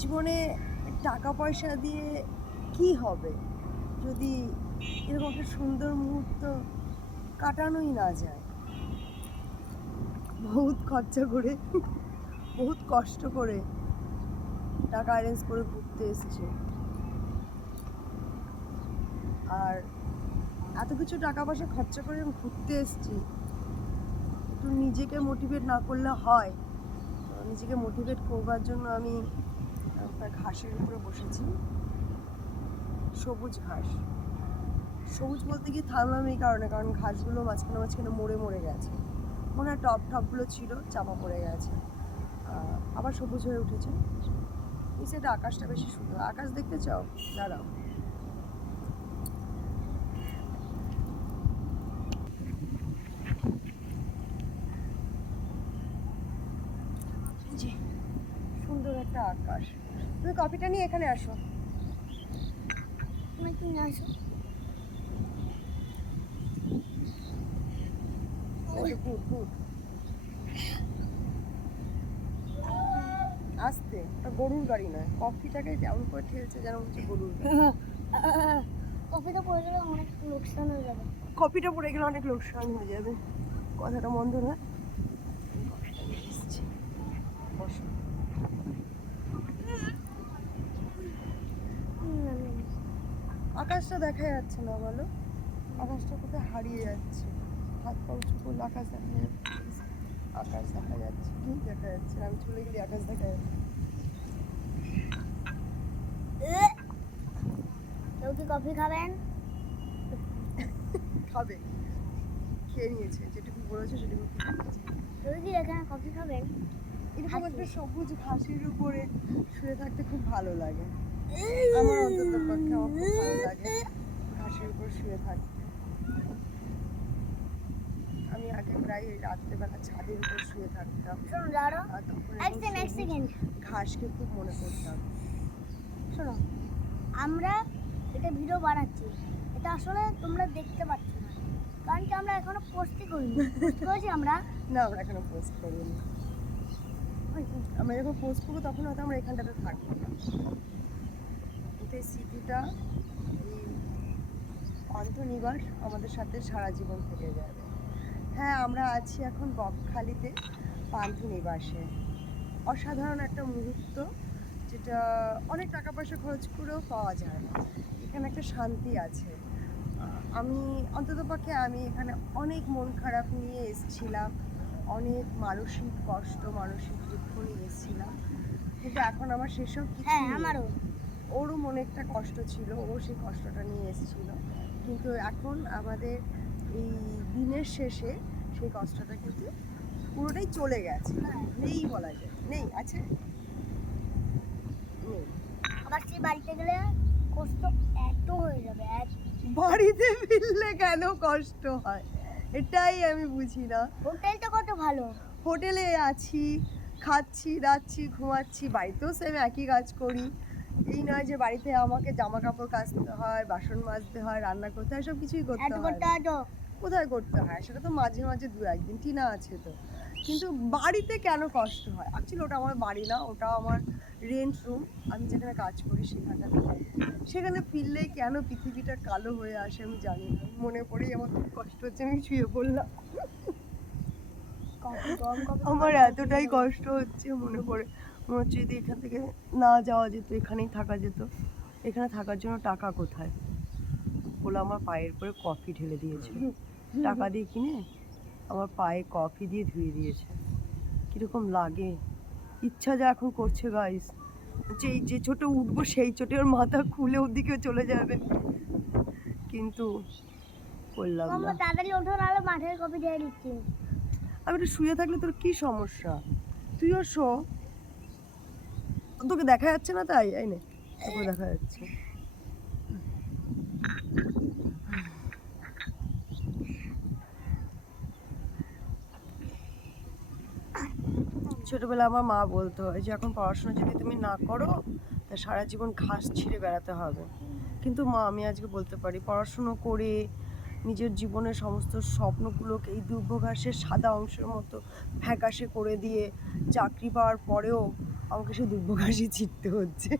জীবনে টাকা পয়সা দিয়ে কি হবে যদি এরকম একটা সুন্দর মুহূর্ত কাটানোই না যায়। বহুত খরচা করে বহুত কষ্ট করে টাকা অ্যারেঞ্জ করে ঘুরতে এসছে, আর এত কিছু টাকা পয়সা খরচা করে ঘুরতে এসছি, একটু নিজেকে মোটিভেট না করলে হয়। নিজেকে মোটিভেট করবার জন্য আমি একটা ঘাসের উপরে বসেছি, সবুজ ঘাস। সবুজ বলতে গিয়ে থামলাম এই কারণে, কারণ ঘাসগুলো মাঝখানে মাঝখানে মরে মরে গেছে, মনে হয় টপগুলো ছিল চাপা পড়ে গেছে, আবার সবুজ হয়ে উঠেছে। নিচেটা আকাশটা বেশি সুন্দর। আকাশ দেখতে চাও? দাঁড়াও। জি, সুন্দর একটা আকাশ। তুমি কফিটা নিয়ে এখানে আসো। তুমি আসো। Good good. আস্তে, ওটা গরুর গাড়ি নয়। কফিটাকে যেমন করে ঠেলছে যেন হচ্ছে গরুর গাড়ি। কফিটা পড়ে গেলে অনেক লোকসান হয়ে যাবে। কফিটা পড়ে গেলে অনেক লোকসান হয়ে যাবে, কথাটা মন্দ নয়। বসো। আকাশটা দেখা যাচ্ছে না, বলো? আকাশটা কোথায় হারিয়ে যাচ্ছে। হাত পা উঁচু করলে আকাশ দেখা যাচ্ছে, আকাশ দেখা যাচ্ছে কি দেখা যাচ্ছে না? আমি চলে গেলে আকাশ দেখা যাচ্ছে। কেউ কি কফি খাবেন? খাবে, খেয়ে নিয়েছে, যেটুকু বলেছে সেটুকু খেয়ে নিয়েছে। কেউ কি এখানে কফি খাবেন? এরকম একটা সবুজ ঘাসের উপরে শুয়ে থাকতে খুব ভালো লাগে। আমার অন্তত পক্ষে আমার খুব ভালো লাগে ঘাসের উপর শুয়ে থাকতে। আমি আগে প্রায় রাত্রেবেলা ছাদের উপর শুয়ে থাকতাম, শোনো দাঁড়াও, আর তখন এক সেকেন্ড। ঘাসকে খুব মনে করতাম। শোনো, আমরা এটা ভিডিও বানাচ্ছি, এটা আসলে তোমরা দেখতে পাচ্ছ না, কারণ কি আমরা এখনো পোস্টই করিনি। পোস্ট করেছি আমরা? না, আমরা এখনো পোস্ট করিনি। আমরা যখন পোস্ট করবো তখন হয়তো আমরা এখানটাতে থাকবো না, কিন্তু এই স্মৃতিটা, এই পান্থনিবাস আমাদের সাথে সারা জীবন থেকে যাবে। হ্যাঁ, আমরা আছি এখন বকখালিতে পান্থনিবাসে। অসাধারণ একটা মুহূর্ত, যেটা অনেক টাকা পয়সা খরচ করেও পাওয়া যায় না। এখানে একটা শান্তি আছে। আমি অন্ততপক্ষে আমি এখানে অনেক মন খারাপ নিয়ে এসেছিলাম, অনেক মানসিক কষ্ট মানসিক দুঃখ নিয়ে এসেছিলাম, কিন্তু এখন আমার সেসব কিছু হ্যাঁ, নেই। আমারও। ওরও মনে একটা কষ্ট ছিল, ও সেই কষ্টটা নিয়ে এসেছিল, কিন্তু এখন আমাদের এই দিনের শেষে সেই কষ্টটা কিন্তু পুরোটাই চলে গেছে। নেই বলা যায়, নেই, আছে নেই। আবার সেই বাড়িতে গেলে কষ্ট এত হয়ে যাবে, বাড়িতে ফিরলে কেন কষ্ট হয় এটাই আমি বুঝি না। হোটেলটা কত ভালো। হোটেলে আছি, খাচ্ছি দাচ্ছি ঘুমাচ্ছি, বাড়িতেও সেম একই কাজ করি। এই নয় যে বাড়িতে আমাকে জামা কাপড় কাচতে হয়, বাসন মাজতে হয়, রান্না করতে হয়, সব কিছুই করতে হয় না। কোথায় করতে হয় সেটা তো মাঝে মাঝে দু একদিন টিনা আছে তো, কিন্তু বাড়িতে কেন কষ্ট হয়? অ্যাকচুয়ালি ওটা আমার বাড়ি না, ওটা আমার রেন্ট রুম। আমি যেখানে কাজ করি সেখানটাতে থাকি। সেখানে ফিরলেই কেন পৃথিবীটা কালো হয়ে আসে আমি জানি না। মনে পড়েই আমার খুব কষ্ট হচ্ছে, আমি শুয়ে পড়লাম। আমার এতটাই কষ্ট হচ্ছে, মনে পড়ে মনে হচ্ছে যদি এখান থেকে না যাওয়া যেত, এখানেই থাকা যেত। এখানে থাকার জন্য টাকা কোথায়? ওলা আমার পায়ের পরে কফি ঢেলে দিয়েছে, টাকা দিয়ে কিনে আমার পায়ে কফি দিয়ে ধুয়ে দিয়েছে। কিরকম লাগে, ইচ্ছা যা এখন করছে গাইস, যে চোটে উঠবো সেই চোটে ওর মাথা খুলে ওর দিকে চলে যাবে, কিন্তু করলাম না। তাড়াতাড়ি ওঠো, নাহলে মাঠের কফি ঢেলে দিচ্ছি। আমি একটু শুয়ে থাকলে তোর কি সমস্যা? তুইও শো, তোকে দেখা যাচ্ছে না তাই? এই নে, তোকে দেখা যাচ্ছে। ছোটবেলা আমার মা বলতো যে এখন পড়াশোনা যদি তুমি না করো তা সারা জীবন ঘাস ছিঁড়ে বেড়াতে হবে। কিন্তু মা, আমি আজকে বলতে পারি পড়াশুনো করে নিজের জীবনের সমস্ত স্বপ্নগুলোকে এই দুর্ভ ঘাসের সাদা অংশের মতো ফ্যাকাশে করে দিয়ে চাকরি পাওয়ার পরেও আমাকে সেই দুব্বো ঘাসি ছিটতে হচ্ছে।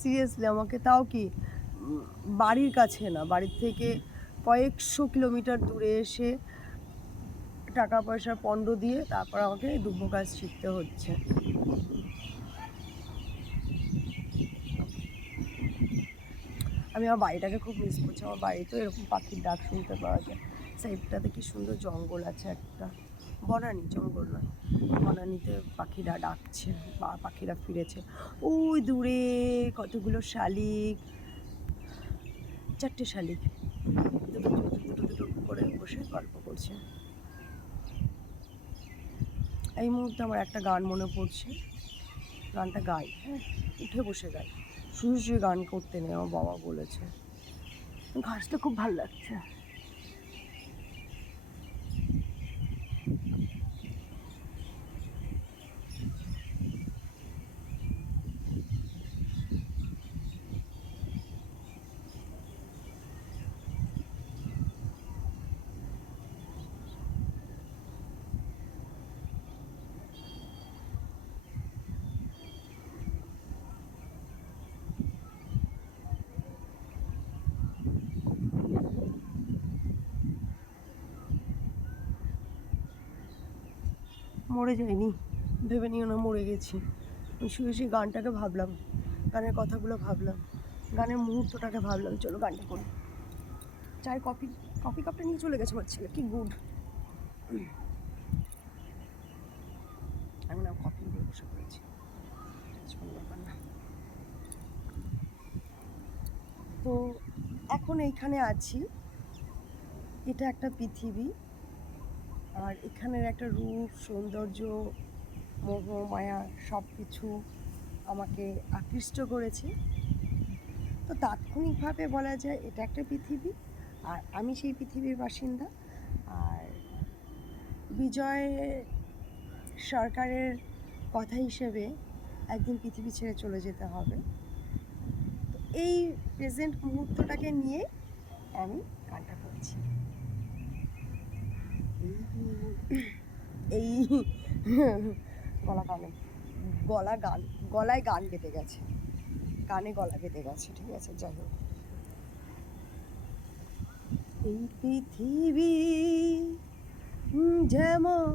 সিরিয়াসলি আমাকে, তাও কি বাড়ির কাছে না, বাড়ির থেকে কয়েকশো কিলোমিটার দূরে এসে টাকা পয়সার পণ্ড দিয়ে তারপর আমাকে এই দুব্বো গাছ ছিটতে হচ্ছে। আমি আমার বাড়িটাকে খুব মিস করছি। আমার বাড়িতেও এরকম পাখির ডাক শুনতে পাওয়া যায়। সাইডটাতে কি সুন্দর জঙ্গল আছে একটা, বনানী, জঙ্গল নয়, বনানীতে পাখিরা ডাকছে বা পাখিরা ফিরেছে। ওই দূরে কতগুলো শালিক, 4টে শালিক দুটো দুটো দুটো করে বসে গল্প করছে। এই মুহূর্তে আমার একটা গান মনে পড়ছে, গানটা গাই, হ্যাঁ, উঠে বসে গাই, শুয়ে শুয়ে গান করতে নেই, আমার বাবা বলেছে। গাছটা খুব ভালো লাগছে। মরে যায়নি, ভেবে নিও না মরে গেছি। আমি শুয়ে শুয়ে গানটাকে ভাবলাম, গানের কথাগুলো ভাবলাম, গানের মুহূর্তটাকে ভাবলাম। চলো গানটা করি। চায়ের কফি কাপটা নিয়ে চলে গেছে আমার ছেলে, কি গুড। আমি না কফি নিয়ে বসে পড়েছি, কোনো ব্যাপার না। তো এখন এইখানে আছি, এটা একটা পৃথিবী, আর এখানের একটা রূপ, সৌন্দর্য, মোহ মায়া সব কিছু আমাকে আকৃষ্ট করেছে। তো তাৎক্ষণিকভাবে বলা যায় এটা একটা পৃথিবী, আর আমি সেই পৃথিবীর বাসিন্দা। আর বিজয় সরকারের কথা হিসেবে একদিন পৃথিবী ছেড়ে চলে যেতে হবে। তো এই প্রেজেন্ট মুহূর্তটাকে নিয়ে আমি গানটা করছি। এই গলায় গান কেটে গেছে, কানে গলা কেটে গেছে, ঠিক আছে, যাই হোক। এই পৃথিবী যেমন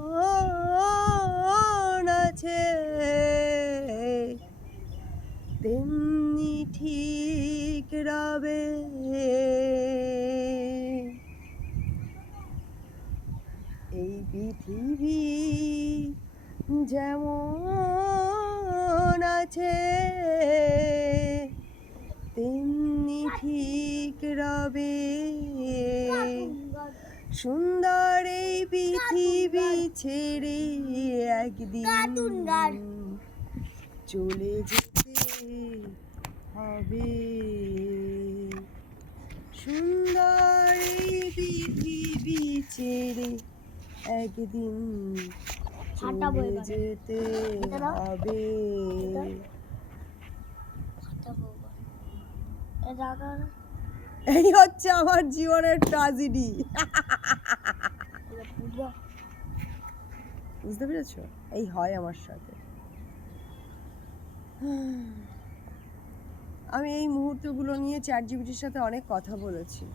আছে তেমনি ঠিক রবে, এই পৃথিবী যেমন আছে তেমনি ঠিক রবে। সুন্দর এই পৃথিবী ছেড়ে একদিন চলে যেতে হবে। সুন্দর এই পৃথিবী ছেড়ে একদিন চলে যেতে হবে। এই হচ্ছে আমার জীবনের ট্র্যাজেডি। বুঝতে পেরেছো? এই হয় আমার সাথে। আমি এই মুহূর্তগুলো নিয়ে চ্যাটজিপিটির সাথে অনেক কথা বলেছি।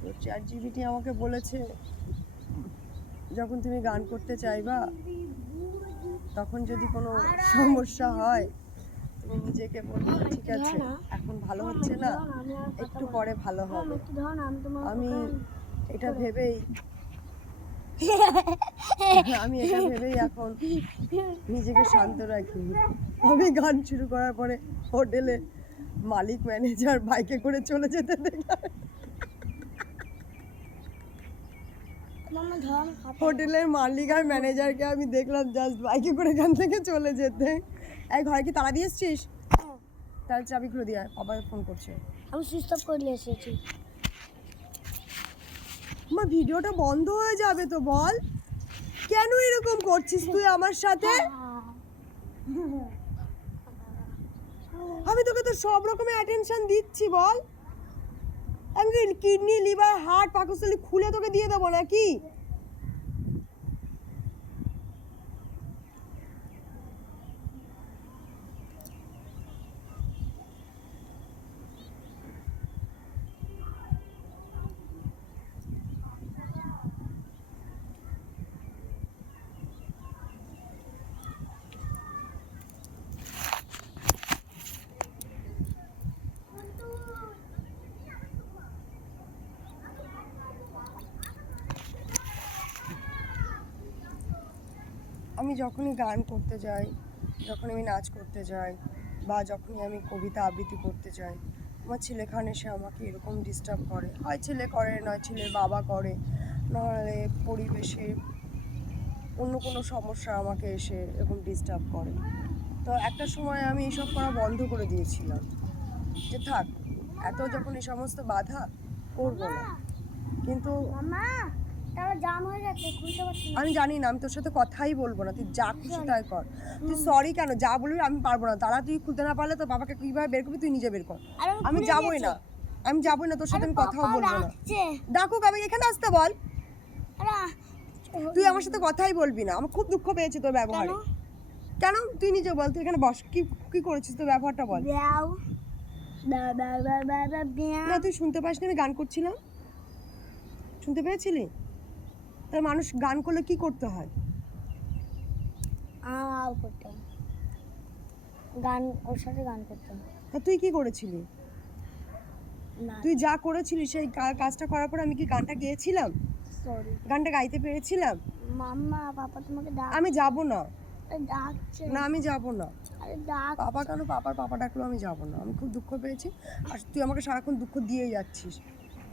তো চ্যাটজিপিটি আমাকে বলেছে, যখন তুমি গান করতে চাইবা তখন যদি কোনো সমস্যা হয় তুমি নিজেকে বলবে ঠিক আছে এখন ভালো হচ্ছে না, একটু পরে ভালো হবে। আমি এটা ভেবেই এখন নিজেকে শান্ত রাখি। আমি গান শুরু করার পরে হোটেলে মালিক ম্যানেজার বাইকে করে চলে যেতে দেখলাম। হোটেলের মালিক আর ম্যানেজারকে আমি দেখলাম জাস্ট বাইকে করে এখান থেকে চলে যেতে। এই ঘরে কি তালা দিয়ে এসছিস? তার চাবি খুলে দিয়ে বাবা ফোন করছে। আমি সুইচ অফ করে এসেছি। আমার ভিডিওটা বন্ধ হয়ে যাবে তো, বল কেন এরকম করছিস তুই আমার সাথে? আমি তোকে তো সব রকমের অ্যাটেনশন দিচ্ছি, বল। আমি কিডনি, লিভার, হার্ট, পাকস্থলী খুলে তোকে দিয়ে দেবো নাকি? আমি যখনই গান করতে যাই, যখন আমি নাচ করতে যাই, বা যখনই আমি কবিতা আবৃত্তি করতে যাই, আমার ছেলেখান এসে আমাকে এরকম ডিস্টার্ব করে। হয় ছেলে করে, নয় ছেলের বাবা করে, নাহলে পরিবেশে অন্য কোনো সমস্যা আমাকে এসে এরকম ডিস্টার্ব করে। তো একটা সময় আমি এসব করা বন্ধ করে দিয়েছিলাম, যে থাক, এত যখন এই সমস্ত বাধা, করবো না। কিন্তু মামা তারা জাম হয়ে যাচ্ছে, খুলতে পারছি না। আমি জানি না, আমি তোর সাথে কথাই বলবো না, তুই যা খুশি Sorry. তাই কর। তুই সরি কেন, যা বলবি, আমি পারবো না। তারা তুই খুলতে না পারলে তোর বাবাকে কিভাবে বের করবি, তুই নিজে বের কর। আরে আমি খুলে যাবোই দিয়েছে। না, আমি যাবোই না, তোর সাথে আরে আমি কথাও পাপা বলবো না। ডাকছে। ডাকুক, আমি এখানে আসতে বল। আরে তুই আমার সাথে কথাই বলবি না, আমার খুব দুঃখ পেয়েছি তোর ব্যবহারে। কেন? কেন তুই নিজে বল, তুই এখানে বস, কি কি করেছিস, তোর ব্যবহারটা বল। ব্যাও বা বা বা বা বা ব্যাও। না তুই শুনতে পাসনি আমি গান করছিলাম? শুনতে পেয়েছিলি? তার মানুষ গান করলে কি করতে হয়? আও করতাম গান, ওর সাথে গান করতাম তা তুই কি করেছিলি? না। তুই যা করেছিলি সেই কাজটা করার পর আমি কি গানটা গেয়েছিলাম? সরি গানটা গাইতে পেরেছিলাম? মাম্মা, পাপা তোমাকে আমি যাব না। ডাকছে। না আমি যাব না। আরে ডাক। পাপা কেন, পাপা ডাকলেও আমি যাব না। আমি খুব দুঃখ পেয়েছি, আর তুই আমাকে সারাক্ষণ দুঃখ দিয়েই যাচ্ছিস।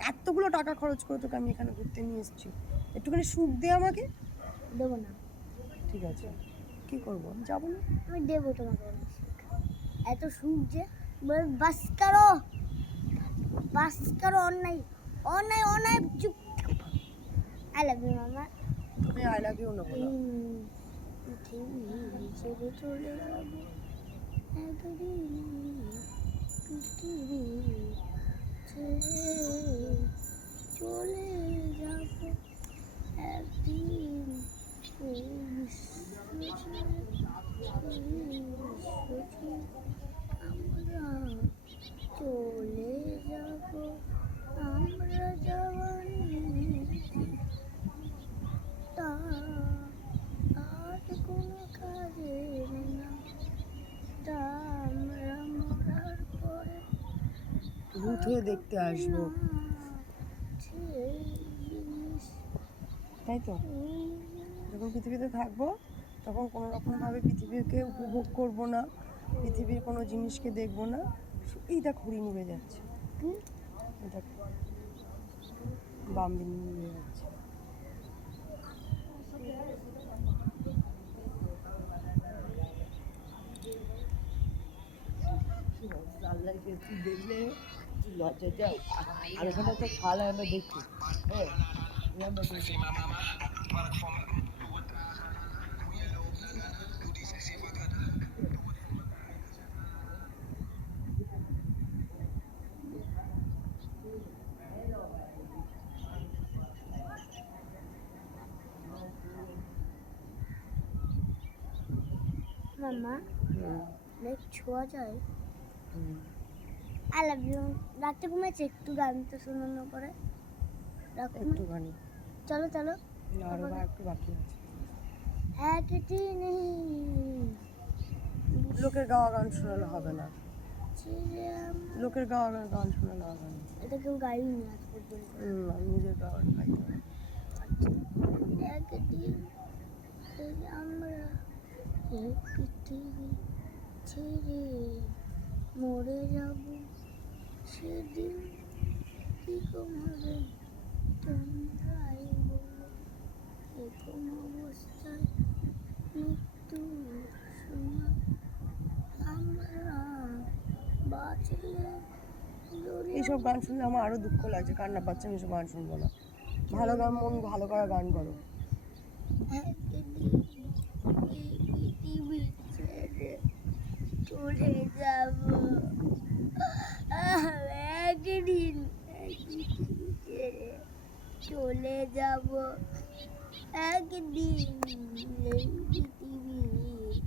এতগুলো টাকা খরচ করে তোকে আমি এখানে ঘুরতে নিয়ে এসেছি, একটুখানি সুখ দে আমাকে। দেবো না। ঠিক আছে, কি করবো, আমি যাবো না। আমি দেবো তোমাকে অনেক সুখ। এত সুখ যে বাস করো, বাস করো। অন্যায় অন্যায় অন্যায়, চুপ। আই লাভ ইউ মামা। আমি আই লাভ ইউ নেবো না। পৃথিবী ছেড়ে চলে যাবো একদিন, পৃথিবী ছেড়ে চলে যাবো একদিন, এই বিশ্ব ছেড়ে, এই বিশ্ব ছেড়ে আমরা চলে যাবো, আমরা যাওয়ানি তা আর কোনো কাজের না, তা আমরা মরার পরে ভূত হয়ে দেখতে আসবো, সেই জিনিস, তাই তো। যখন পৃথিবীতে থাকবো তখন কোনো রকমভাবে পৃথিবীকে উপভোগ করব না, পৃথিবীর কোনো জিনিসকে দেখবো না। এই দেখ হরিণ উড়ে যাচ্ছে, এটা বাম্বিন উড়ে যাচ্ছে। দেখলে লজ্জা যায়, আর এখানে তো খালা আমরা দেখছি, হ্যাঁ আমরা দেখছি। মাম্মা হুম, দেখ ছোঁয়া যায়। হুম। I love you. রাতে ঘুমেছে একটু গান তো শোনানো পরে রাখো না। একটুখানি, চলো চলো। না আরো একটু বাকি আছে। একদিন লোকের গাওয়া গান শোনালে হবে না, ছেড়ে আমার, লোকের গাওয়া গান শোনালে হবে না। এটা কেউ গাইনি আজ পর্যন্ত। আমি নিজের গাওয়া গাইতে হবে। একদিন এই আমরা এই পৃথিবী ছেড়ে মরে যাব, সেদিন কিরকম হবে তোমরাই বলো, এরকম অবস্থায় মৃত্যুর সময় আমরা বাঁচলে এইসব গান শুনলে আমার আরো দুঃখ লাগছে, কান্না পাচ্ছে। আমি এসব গান শুনবো না। ভালো গান, মন ভালো করা গান করো। একদিন এই পৃথিবী ছেড়ে চলে যাব, একদিন এই পৃথিবী ছেড়ে চলে যাব, একদিন এই পৃথিবী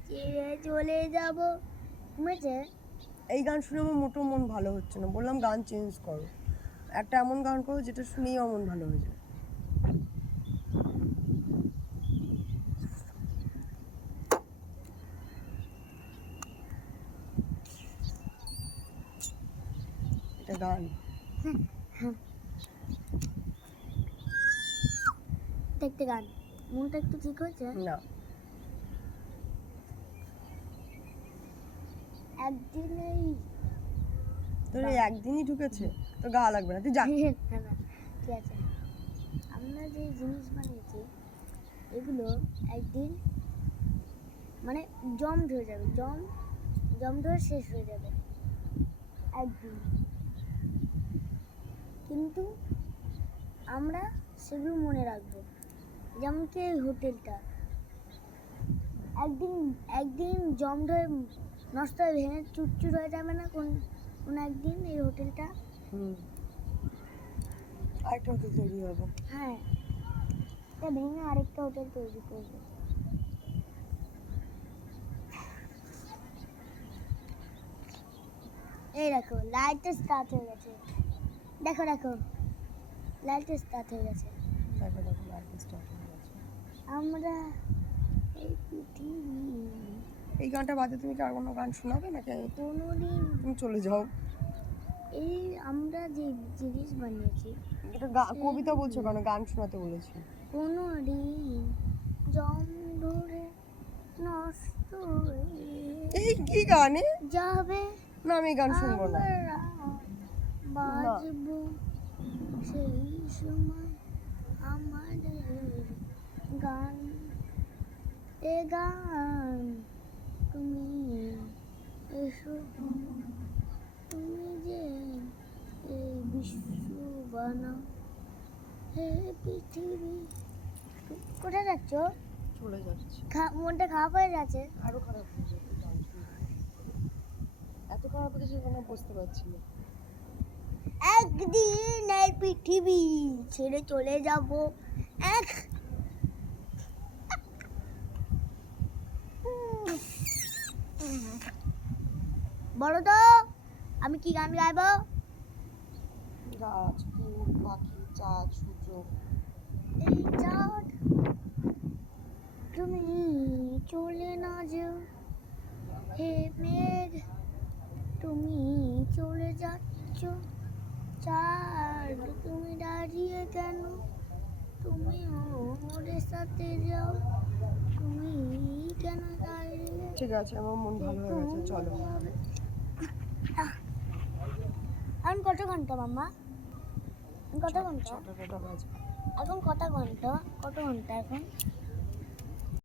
ছেড়ে চলে যাব। ঘুমেছে? এই গান শুনে আমার মোটো মন ভালো হচ্ছে না, বললাম গান চেঞ্জ করো, একটা এমন গান করো যেটা শুনেই আমার মন ভালো হয়ে যায়। এটা গান দেখতে গান, মনটা একটু ঠিক হয়েছে। না, একদিনেই তোর এই একদিনই ঢুকেছে, তো গা লাগবে না, তুই যা। না না ঠিক আছে, আমরা যে জিনিস বানিয়েছি এগুলো একদিন মানে জম ধরে যাবে, জম ধরে শেষ হয়ে যাবে একদিন, কিন্তু আমরা সেগুলো মনে রাখবো। যেমন কি এই হোটেলটা একদিন জম ধরে নষ্ট হয়ে ভেঙে চুরচুর হয়ে যাবে না কোন একদিন এই হোটেলটা? আরেকটা হোটেল তৈরি হবে। হ্যাঁ, এটা ভেঙে আরেকটা হোটেল তৈরি করবে। এই দেখো লাইট স্টার্ট হয়ে গেছে, দেখো দেখো লাইট স্টার্ট হয়ে গেছে। দেখো দেখো লাইট স্টার্ট হয়ে গেছে। আমরা এই পৃথিবী এই গানটা বাদে তুমি কি আর কোনো গান শোনাবে নাকি কোনোদিন তুমি চলে যাও? এই আমরা যে জিনিস বানিয়েছি এটা কবিতা বলছো কেন, গান শোনাতে বলেছি। কোনোদিন জম ধরে নষ্ট হয়ে এই কি গানে? যাবে, না আমি এই গান শুনবো না। আমরা বাজবো সেই সময় আমাদের গান, এ গান তুমি এসো, তুমি যে এই বিশ্ব বানাও, হে পৃথিবী। কোথায় যাচ্ছ? চলে যাচ্ছি। মনটা খারাপ হয়ে যাচ্ছে। আরো খারাপ হয়ে যাবে গান শুনতে। এত খারাপ হয়ে গেছে কোনো বুঝতে পারছি না। একদিন এই পৃথিবী ছেড়ে চলে যাব এক বলো তো আমি কি গান গাইবো? গাছ, ফুল, পাখি, চাঁদ, সূর্য। এই চাঁদ তুমি চলে না যেও, হে মেঘ তুমি চলে যাচ্ছ, চাঁদ তুমি দাঁড়িয়ে কেন, তুমি ওদের সাথে যাও, তুমি কেন দাঁড়িয়ে? ঠিক আছে, আমার মন ভালো হয়ে গেছে, চলো। এখন কত ঘন্টা মাম্মা? কত ঘন্টা? 6টা বাজে। এখন কত ঘন্টা এখন?